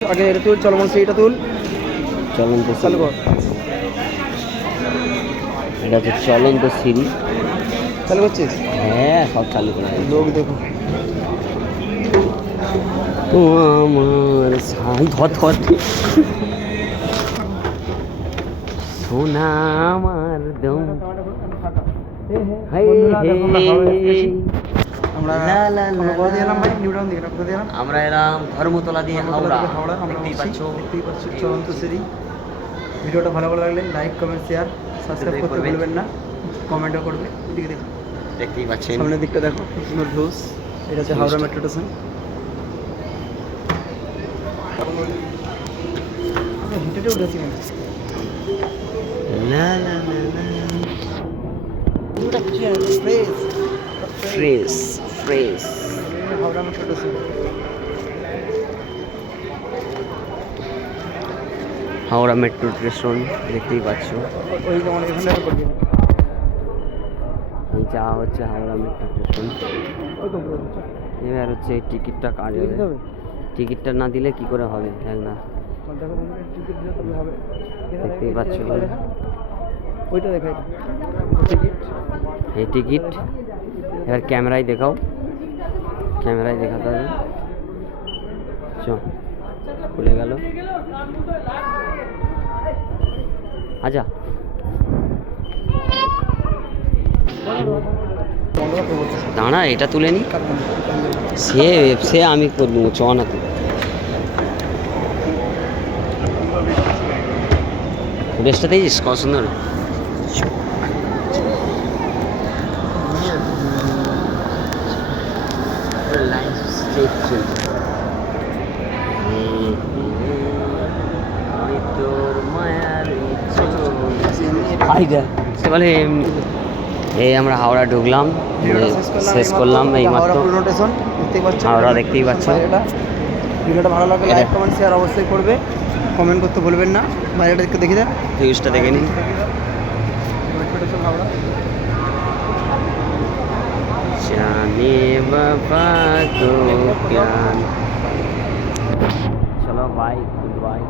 আগে এটা তুল, চলমান সেইটা তুল, চলন্ত চালু কর। এটা হচ্ছে চলন্ত সিঁড়ি। চালু করছিস? হ্যাঁ, সব চালু করা আছে। লোক দেখো। ও আমার ধর ধর সোনা আমার দম হাই হে আমরা লা লা লা কোথা দিয়ে এলাম ভাই? লা। নিউ টাউন দিকে না, কোথা দিয়ে এলাম? আমরা এলাম ধর্মতলা দিয়ে হাওড়া। হাওড়া আমরা দেখতেই উঠছি, পাচ্ছ। দেখতেই পাচ্ছ চলন্ত সিঁড়ি। ভিডিওটা ভালো লাগলে লাইক, কমেন্ট, শেয়ার, সাবস্ক্রাইব করতে করবেন। ভুলবেন না, কমেন্টও করবে। এদিকে দেখো, দেখতেই পাচ্ছেন সামনের দিকটা দেখো, খুব সুন্দর ভিউস। এটা হচ্ছে হাওড়া মেট্রো স্টেশন। আমরা হেঁটে হেঁটে উঠেছি মানে। লা লা লা লা। Fresh fresh fresh. Howrah metro station. Howrah metro station দেখতেই পাচ্ছ। ওই যেমন এখানে করবি, এই যা হচ্ছে হাওড়া মেট্রো স্টেশন। ওই তো এবার হচ্ছে এই টিকিটটা কাজ দিতে হবে। হবে। টিকিটটা না দিলে কি করে হবে? দেখ না, দেখো বন্ধুরা, টিকিট দিলে তবে হবে। দেখতেই পাচ্ছ। ওইটা দেখা, টিকিট। এই টিকিট এবার ক্যামেরায় দেখাও, ক্যামেরায় দেখাতে হবে। চ, খুলে গেল। আচ্ছা, দাঁড়া, এটা তুলে নি। সে সে আমি করবো, চ না তুই। বেশটা দিয়েছিস, কত সুন্দর। সে বলে এই আমরা হাওড়া ঢুকলাম, শেষ করলাম এই মাত্র। হাওড়া দেখতেই পাচ্ছ। ভিডিওটা ভালো লাগলে লাইক, কমেন্ট, শেয়ার অবশ্যই করবে, কমেন্ট করতে ভুলবেন না। বাইরেটা দেখে দেন, ভিউজটা দেখে নিন। হাওড়া। জানে বাবা তো জ্ঞান। চলো বাই, গুড বাই।